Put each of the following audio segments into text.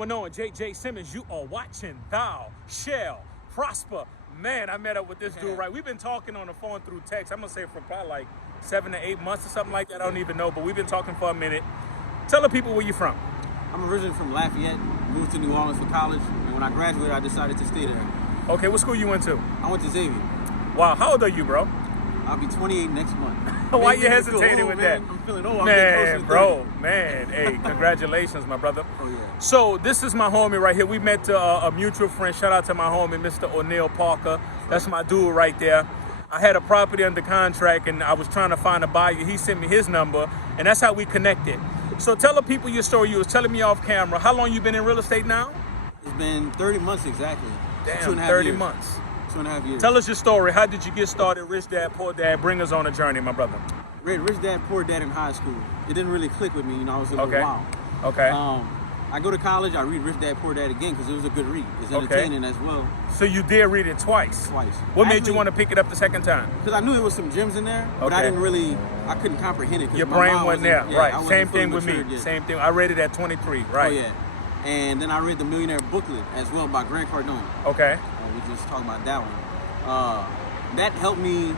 going on? JJsimmons, you are watching Thou Shall Prosper. Man, I met up with this dude, right? We've been talking on the phone through text, I'm going to say for probably like 7 to 8 months or something like that. I don't even know, but we've been talking for a minute. Tell the people where you're from. I'm originally from Lafayette, moved to New Orleans for college, and when I graduated, I decided to stay there. Okay, what school you went to? I went to Xavier. Wow, how old are you, bro? I'll be 28 next month. Why you hesitating with that? I'm feeling old. Man, bro, man. Hey, congratulations, my brother. Oh, yeah. So this is my homie right here. We met a mutual friend. Shout out to my homie, Mr. O'Neal Parker. That's my dude right there. I had a property under contract, and I was trying to find a buyer. He sent me his number, and that's how we connected. So tell the people your story. You was telling me off camera. How long you been in real estate now? It's been 30 months exactly. Damn, 30 months. 2.5 years. Tell us your story. How did you get started? Rich Dad, Poor Dad. Bring us on a journey, my brother. Read Rich Dad, Poor Dad in high school. It didn't really click with me. You know, I was a little wild. Okay. I go to college. I read Rich Dad, Poor Dad again because it was a good read. It's entertaining as well. So you did read it twice? Twice. What made you want to pick it up the second time? Because I knew there was some gems in there, but I couldn't comprehend it. Your brain wasn't there, right? Same thing with me. Yet. Same thing. I read it at 23, right? Oh yeah. And then I read the Millionaire booklet as well by Grant Cardone. Okay. We just talked about that one. That helped me.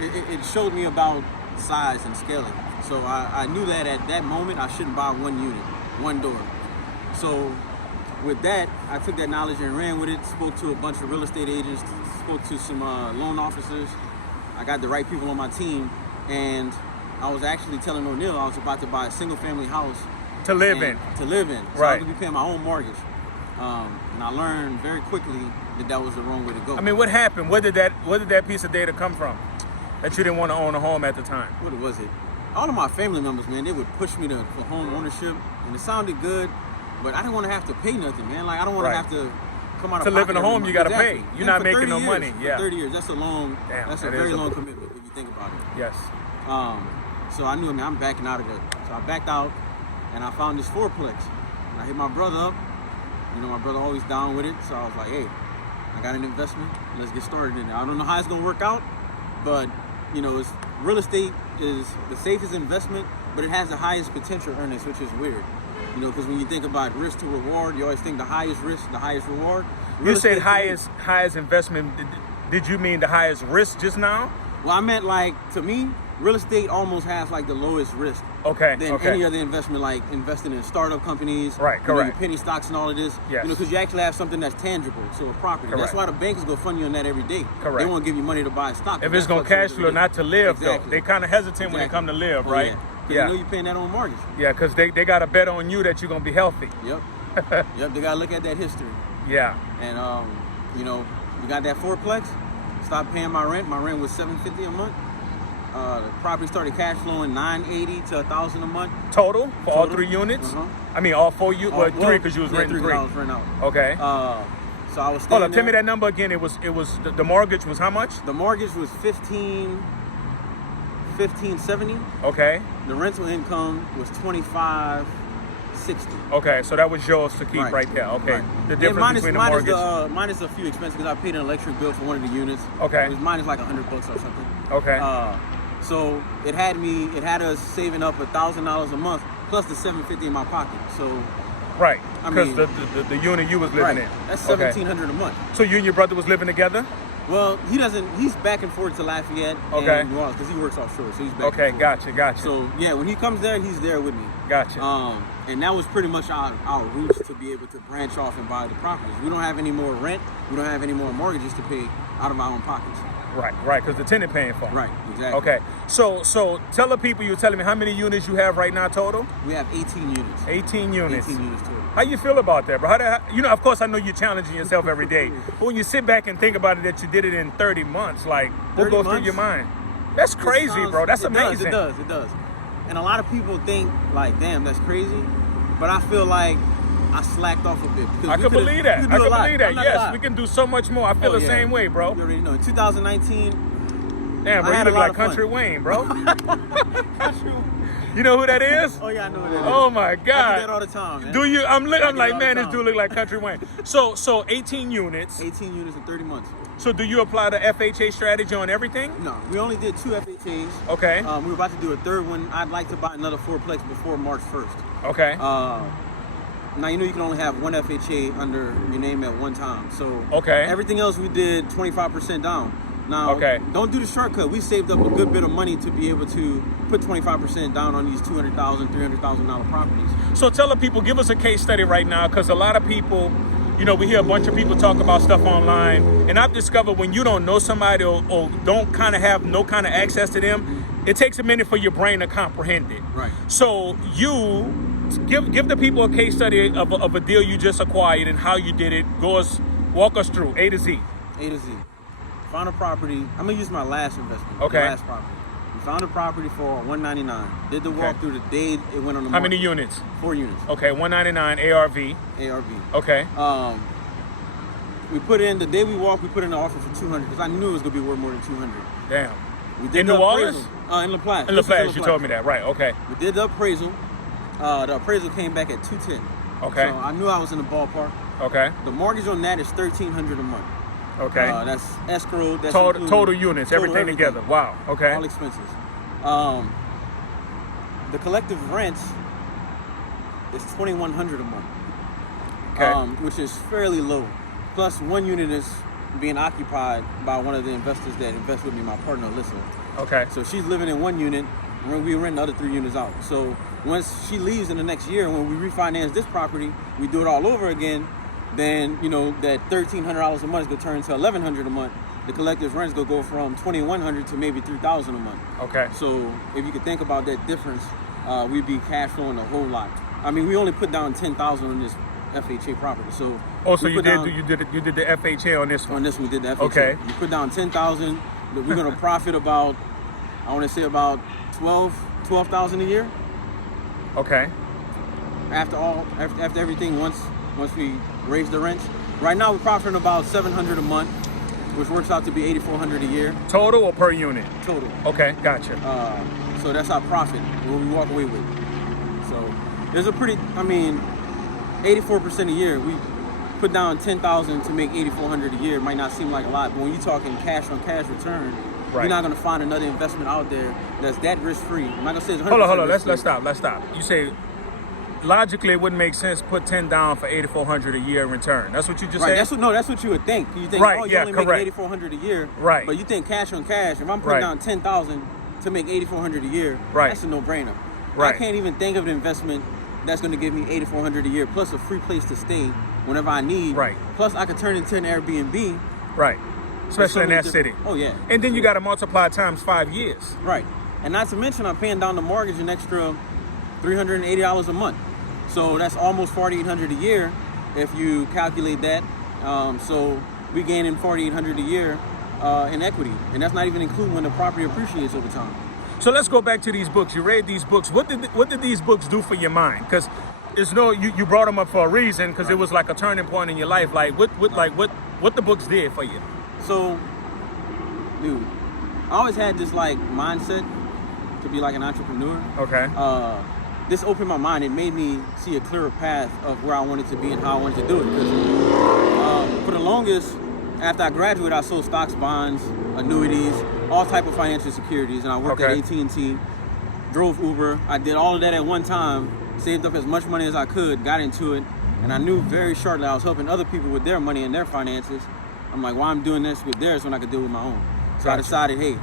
It showed me about size and scaling. So I knew that at that moment I shouldn't buy one unit, one door. So with that, I took that knowledge and ran with it. Spoke to a bunch of real estate agents. Spoke to some loan officers. I got the right people on my team, and I was actually telling O'Neal I was about to buy a single-family house to live in. To live in. So right. I was going to be paying my own mortgage. And I learned very quickly that was the wrong way to go. I mean, what happened? Where did that piece of data come from? That you didn't want to own a home at the time? What was it? All of my family members, man, they would push me for home ownership, and it sounded good, but I didn't want to have to pay nothing, man. Like, I don't want to have to come out of pocket. To live in a home, you got to pay. You're not making no money. Yeah. 30 years, that's a very long commitment if you think about it. Yes. So I knew, I'm backing out of that. So I backed out, and I found this fourplex. And I hit my brother up. You know, my brother always down with it, so I was like, hey, I got an investment. Let's get started in it. I don't know how it's going to work out, but, you know, real estate is the safest investment, but it has the highest potential earnings, which is weird. You know, because when you think about risk to reward, you always think the highest risk, the highest reward. You said highest investment. Did you mean the highest risk just now? Well, I meant, like, to me, real estate almost has like the lowest risk than any other investment, like investing in startup companies, right? Correct. You know, your penny stocks and all of this. Yes. You know, because you actually have something that's tangible, so a property. Correct. That's why the bank is gonna fund you on that every day. Correct. They won't give you money to buy a stock. If it's gonna cash flow, not to live though. They kind of hesitant when they come to live, right? Yeah. You know you're paying that on mortgage. Yeah, because they got to bet on you that you're gonna be healthy. Yep. Yep. They gotta look at that history. Yeah. And you know, we got that fourplex. Stopped paying my rent. My rent was $750 a month. The property started cash flowing $980 to $1,000 a month. Total for all 3 units? I mean, all 4 units? Well, 3 because you was renting 3. I was renting out. Okay. So I was staying Hold on, tell me that number again. It was the mortgage was how much? The mortgage was $1570. Okay. The rental income was $2560. Okay, so that was yours to keep right there. Okay. Right. The difference between the mortgage. Minus a few expenses because I paid an electric bill for one of the units. Okay. It was minus like $100 or something. Okay. So it had us saving up $1,000 a month plus the $750 in my pocket. So right, because the unit you was living in. That's $1,700 a month. So you and your brother was living together? Well, he doesn't. He's back and forth to Lafayette and New Orleans because he works offshore, so he's back. Okay, and forth. Gotcha. So yeah, when he comes there, he's there with me. Gotcha. And that was pretty much our roots to be able to branch off and buy the properties. We don't have any more rent. We don't have any more mortgages to pay out of our own pockets. Right, because the tenant paying for it. Right, exactly. Okay, so tell the people, you're telling me how many units you have right now total? We have 18 units. 18 units. 18 units total. How you feel about that, bro? You know, of course, I know you're challenging yourself every day, but when you sit back and think about it, that you did it in 30 months, like, what goes through your mind? That's crazy, bro. That's amazing. It does. And a lot of people think, like, damn, that's crazy, but I feel like I slacked off a bit. I can believe that. Yes, we can do so much more. I feel the same way, bro. You already know. In 2019, damn, bro, you look like Country Wayne, bro. You know who that is? Oh yeah, I know who that is. Oh my God. I do that all the time, man. Do you? I'm like, man, this dude look like Country Wayne. So 18 units. 18 units in 30 months. So do you apply the FHA strategy on everything? No, we only did 2 FHAs. Okay. We were about to do a third one. I'd like to buy another fourplex before March 1st. Okay. Now, you can only have one FHA under your name at one time. So Okay. everything else we did 25% down. Now, Okay. don't do the shortcut. We saved up a good bit of money to be able to put 25% down on these $200,000, $300,000 properties. So tell the people, give us a case study right now, because a lot of people, we hear a bunch of people talk about stuff online, and I've discovered when you don't know somebody or don't kind of have no kind of access to them, it takes a minute for your brain to comprehend it. Right. So you give the people a case study of a deal you just acquired and how you did it. Walk us through A to Z. A to Z. Found a property. I'm gonna use my last investment. Okay. The last property. We found a property for $199. Did the walkthrough the day it went on the market. How many units? 4 units. Okay, $199 ARV. ARV. Okay. We put in the day we walked. We put in an offer for $200 because I knew it was gonna be worth more than $200. Damn. We did In the New Orleans? appraisal. In LaPlace. In LaPlace, you told me that. Right. Okay. We did the appraisal. The appraisal came back at $210. Okay. So I knew I was in the ballpark. Okay. The mortgage on that is $1,300 a month. Okay. That's escrow. That's Total units, total everything together. Wow. Okay. All expenses. The collective rent is $2,100 a month. Okay. Which is fairly low. Plus, one unit is being occupied by one of the investors that invest with me, my partner, Alyssa. Okay. So she's living in one unit, and we rent the other 3 units out. So once she leaves in the next year, when we refinance this property, we do it all over again, then, that $1,300 a month is going to turn into $1,100 a month. The collective rent is going to go from $2,100 to maybe $3,000 a month. Okay. So if you could think about that difference, we'd be cash flowing a whole lot. I mean, we only put down $10,000 on this FHA property. So so you did the FHA on this one. On this one, we did the FHA. Okay. We put down $10,000. We're going to profit about, I want to say about $12,000 a year. Okay. After everything, once we raise the rents. Right now we're profiting about $700 a month, which works out to be $8,400 a year. Total or per unit? Total. Okay, gotcha. So that's our profit, what we walk away with. So there's a 84% a year. We put down $10,000 to make $8,400 a year. It might not seem like a lot, but when you're talking cash on cash return, right, you're not going to find another investment out there that's that risk free. I'm not going to say it's 100%. Hold on. Let's stop. You say logically it wouldn't make sense to put 10 down for $8,400 a year in return. That's what you just said? That's what you would think. You think, right, you only make $8,400 a year. Right. But you think cash on cash. If I'm putting down $10,000 to make $8,400 a year, that's a no-brainer. Right. I can't even think of an investment that's going to give me $8,400 a year plus a free place to stay whenever I need. Right. Plus I could turn it into an Airbnb. Right. Especially in that city. Oh yeah. And then you got to multiply times 5 years. Right. And not to mention I'm paying down the mortgage an extra $380 a month. So that's almost $4,800 a year if you calculate that. So we gaining $4,800 a year in equity, and that's not even including when the property appreciates over time. So let's go back to these books. You read these books. What did these books do for your mind? Because you brought them up for a reason, because it was like a turning point in your life. Like what the books did for you? So, dude, I always had this like mindset to be like an entrepreneur. Okay. This opened my mind. It made me see a clearer path of where I wanted to be and how I wanted to do it. Because for the longest, after I graduated, I sold stocks, bonds, annuities, all type of financial securities, and I worked at AT&T, drove Uber. I did all of that at one time, saved up as much money as I could, got into it, and I knew very shortly I was helping other people with their money and their finances. I'm like, why I'm doing this with theirs when I could do it with my own? So I decided, hey,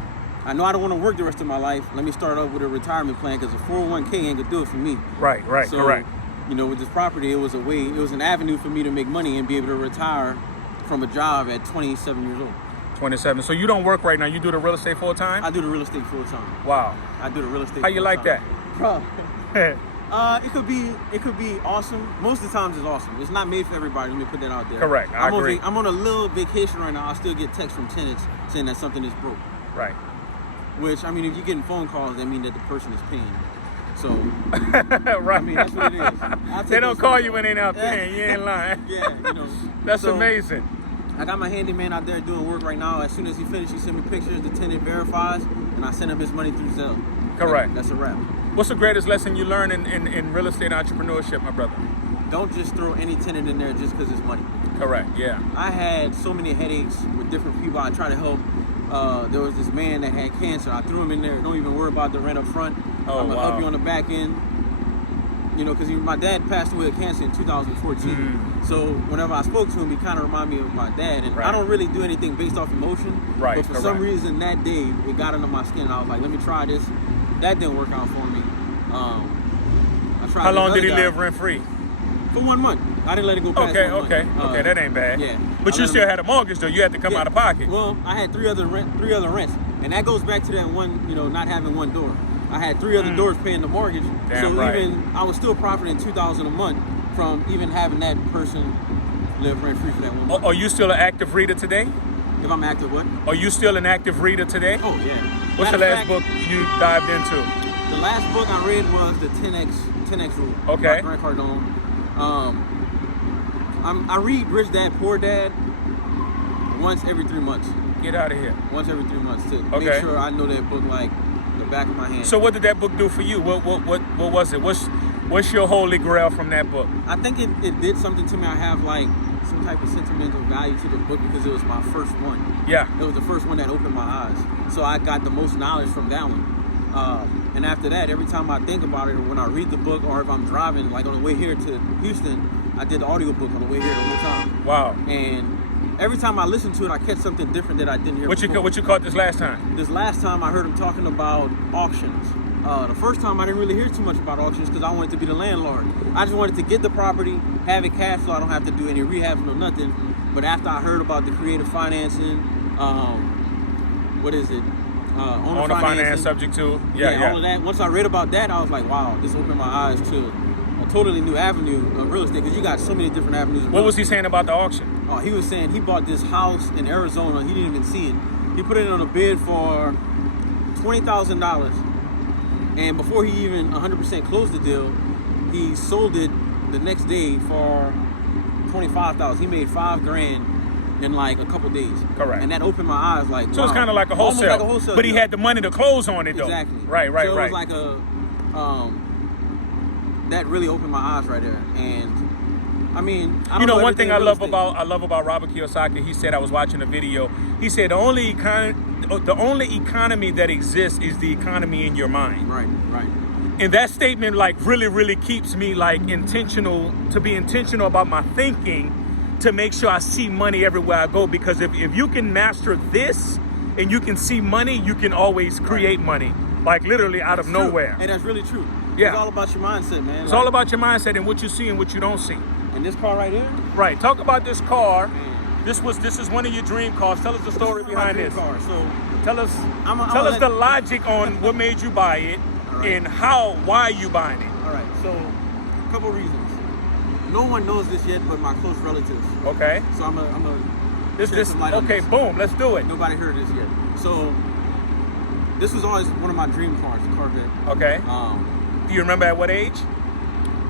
I know I don't want to work the rest of my life. Let me start off with a retirement plan, because a 401k ain't gonna do it for me. Right, so, correct. With this property, it was an avenue for me to make money and be able to retire from a job at 27 years old. 27. So you don't work right now. You do the real estate full time? I do the real estate full time. Wow. I do the real estate. How you like that? Bro. It could be awesome. Most of the times it's awesome. It's not made for everybody. Let me put that out there. Correct. I agree. I'm on a little vacation right now. I still get texts from tenants saying that something is broke. Right. Which, I mean, if you're getting phone calls, that means that the person is paying. So, right. I mean, that's what it is. They don't call you when they're not paying. You ain't lying. Yeah, That's amazing. I got my handyman out there doing work right now. As soon as he finishes, he sends me pictures, the tenant verifies, and I send him his money through Zelle. Correct. That's a wrap. What's the greatest lesson you learned in real estate entrepreneurship, my brother? Don't just throw any tenant in there just because it's money. Correct, yeah. I had so many headaches with different people I try to help. There was this man that had cancer. I threw him in there. Don't even worry about the rent up front. I'm going to help you on the back end. you know, because my dad passed away of cancer in 2014. So whenever I spoke to him, he kind of reminded me of my dad. And I don't really do anything based off emotion. Right. But for some reason that day, it got under my skin. And I was like, let me try this. That didn't work out for me. I tried. How long did he live rent free? For 1 month. I didn't let it go past 1 month. Okay, that ain't bad. Yeah. But you still had a mortgage though. You had to come out of pocket. Well, I had three other rents, and that goes back to that one, you know, not having one door. I had 3 other doors paying the mortgage. Damn so right. even I was still profiting $2,000 a month from even having that person live rent free for that 1 month. Are you still an active reader today? If I'm active, what? Are you still an active reader today? Oh yeah. What's the last book you dived into? The last book I read was the 10X Rule. Okay. By Grant Cardone. I read Rich Dad Poor Dad once every 3 months. Get out of here. Once every 3 months to make sure I know that book like the back of my hand. So what did that book do for you? What was it? What's your holy grail from that book? I think it did something to me. I have like some type of sentimental value to the book because it was my first one. Yeah. It was the first one that opened my eyes. So I got the most knowledge from that one. And after that, every time I think about it, or when I read the book, or if I'm driving, like on the way here to Houston, I did the audiobook on the way here the whole time. Wow. And every time I listen to it, I catch something different that I didn't hear before. What you caught this last time? This last time I heard him talking about auctions. The first time I didn't really hear too much about auctions because I wanted to be the landlord. I just wanted to get the property, have it cash flow. I don't have to do any rehabs, no nothing. But after I heard about the creative financing, what is it? Owner finance, subject to. Yeah. All of that. Once I read about that, I was like, wow, this opened my eyes to a totally new avenue of real estate because you got so many different avenues. What was he saying about the auction? He was saying he bought this house in Arizona. He didn't even see it. He put it on a bid for $20,000. And before he even 100% closed the deal, he sold it the next day for $25,000. He made $5,000 in like a couple days. Correct. And that opened my eyes like, so wow. it's kind of like a wholesale. Almost like a wholesale but deal. he had the money to close on it though. Exactly. Right. So it was like a, that really opened my eyes right there. And I mean, I don't know one thing I love estate. about Robert Kiyosaki, he said, I was watching a video, he said the only economy that exists is the economy in your mind. Right. And that statement like really keeps me like intentional about my thinking to make sure I see money everywhere I go, because if you can master this and you can see money, you can always create money, like literally out of nowhere. And that's really true. Yeah. It's all about your mindset, man. It's all about your mindset and what you see and what you don't see. And this car right here? Right. Talk about this car. This is one of your dream cars. Tell us the story behind this. Car. So tell us the logic on what made you buy it and why you buying it. All right. So a couple reasons. No one knows this yet, but my close relatives. Okay. So I'm a okay. Boom. Let's do it. Nobody heard this yet. So this was always one of my dream cars, the Corvette. Okay. Do you remember at what age?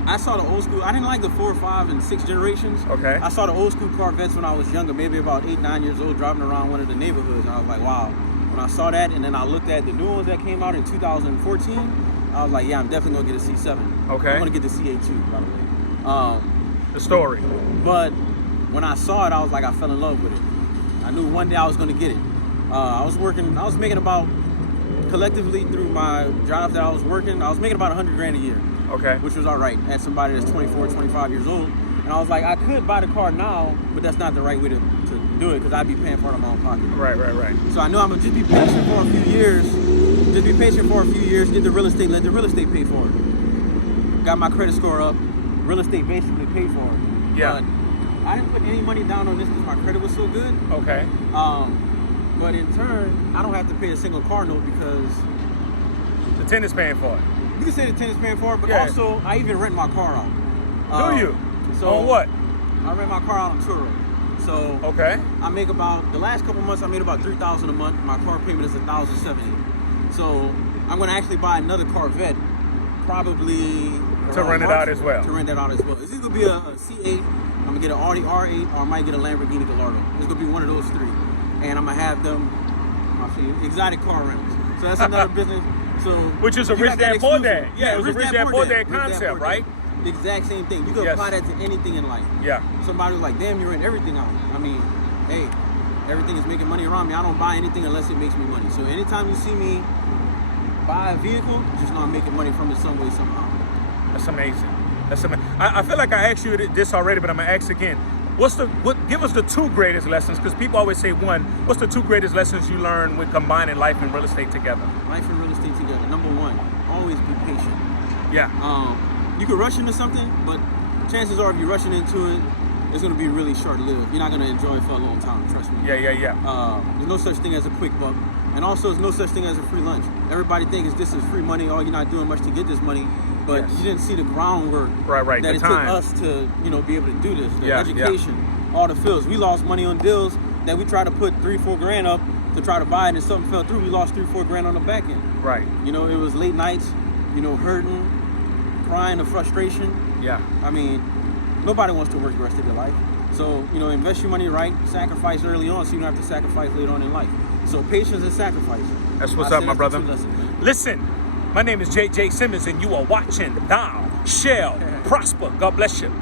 I saw the old school. I didn't like the 4, 5, and 6 generations. Okay. I saw the old school Corvettes when I was younger, maybe about 8, 9 years old, driving around one of the neighborhoods, and I was like, wow. When I saw that, and then I looked at the new ones that came out in 2014, I was like, yeah, I'm definitely gonna get a C7. Okay. I'm gonna get the C8 too, by the way. The story. But when I saw it, I was like, I fell in love with it. I knew one day I was gonna get it. I was making about, collectively through my jobs that I was working, I was making about $100,000 a year. Okay. Which was all right at somebody that's 24, 25 years old. And I was like, I could buy the car now, but that's not the right way to do it because I'd be paying for it out of my own pocket. Right. So I know I'm gonna just be patient for a few years. Get the real estate, let the real estate pay for it. Got my credit score up. Real estate basically paid for it. Yeah. But I didn't put any money down on this because my credit was so good. Okay. But in turn, I don't have to pay a single car note because the tenant's paying for it. You can say the tenant's paying for it, but also I even rent my car out. Do you? So on what? I rent my car out on Turo. So okay. I make about, the last couple months I made about $3,000 a month. My car payment is $1,070. So I'm gonna actually buy another Corvette, probably to rent it out as well. To rent that out as well. It's either gonna be a C8, I'm gonna get an Audi R8, or I might get a Lamborghini Gallardo. It's gonna be one of those three. And I'm gonna have them, exotic car rentals. So that's another business. So which is a Rich Dad Poor Dad. Yeah, it was a Rich Dad Poor Dad concept, right? The exact same thing. You can apply that to anything in life. Yeah. Somebody was like, damn, you rent everything out. I mean, hey, everything is making money around me. I don't buy anything unless it makes me money. So anytime you see me buy a vehicle, just know I'm making money from it some way, somehow. That's amazing. That's amazing. I feel like I asked you this already, but I'm gonna ask again. Give us the two greatest lessons, because people always say one. What's the two greatest lessons you learned with combining life and real estate together? Life and real estate together. Number one, always be patient. Yeah. You can rush into something, but chances are if you're rushing into it, it's going to be really short-lived. You're not going to enjoy it for a long time, trust me. Yeah. There's no such thing as a quick buck. And also, there's no such thing as a free lunch. Everybody thinks this is free money, or you're not doing much to get this money, but Yes. you didn't see the groundwork Right. that The it time. took us to, be able to do this. The Yeah, education, all the fields. We lost money on deals that we tried to put $3-4 grand up to try to buy it, and something fell through. We lost $3-4 grand on the back end. Right. It was late nights, hurting, crying, the frustration. Yeah. I mean, nobody wants to work the rest of their life. So, invest your money right, sacrifice early on so you don't have to sacrifice later on in life. So patience and sacrifice. That's what's up, my brother. Listen, my name is JJsimmons, and you are watching Thou Shall Prosper. God bless you.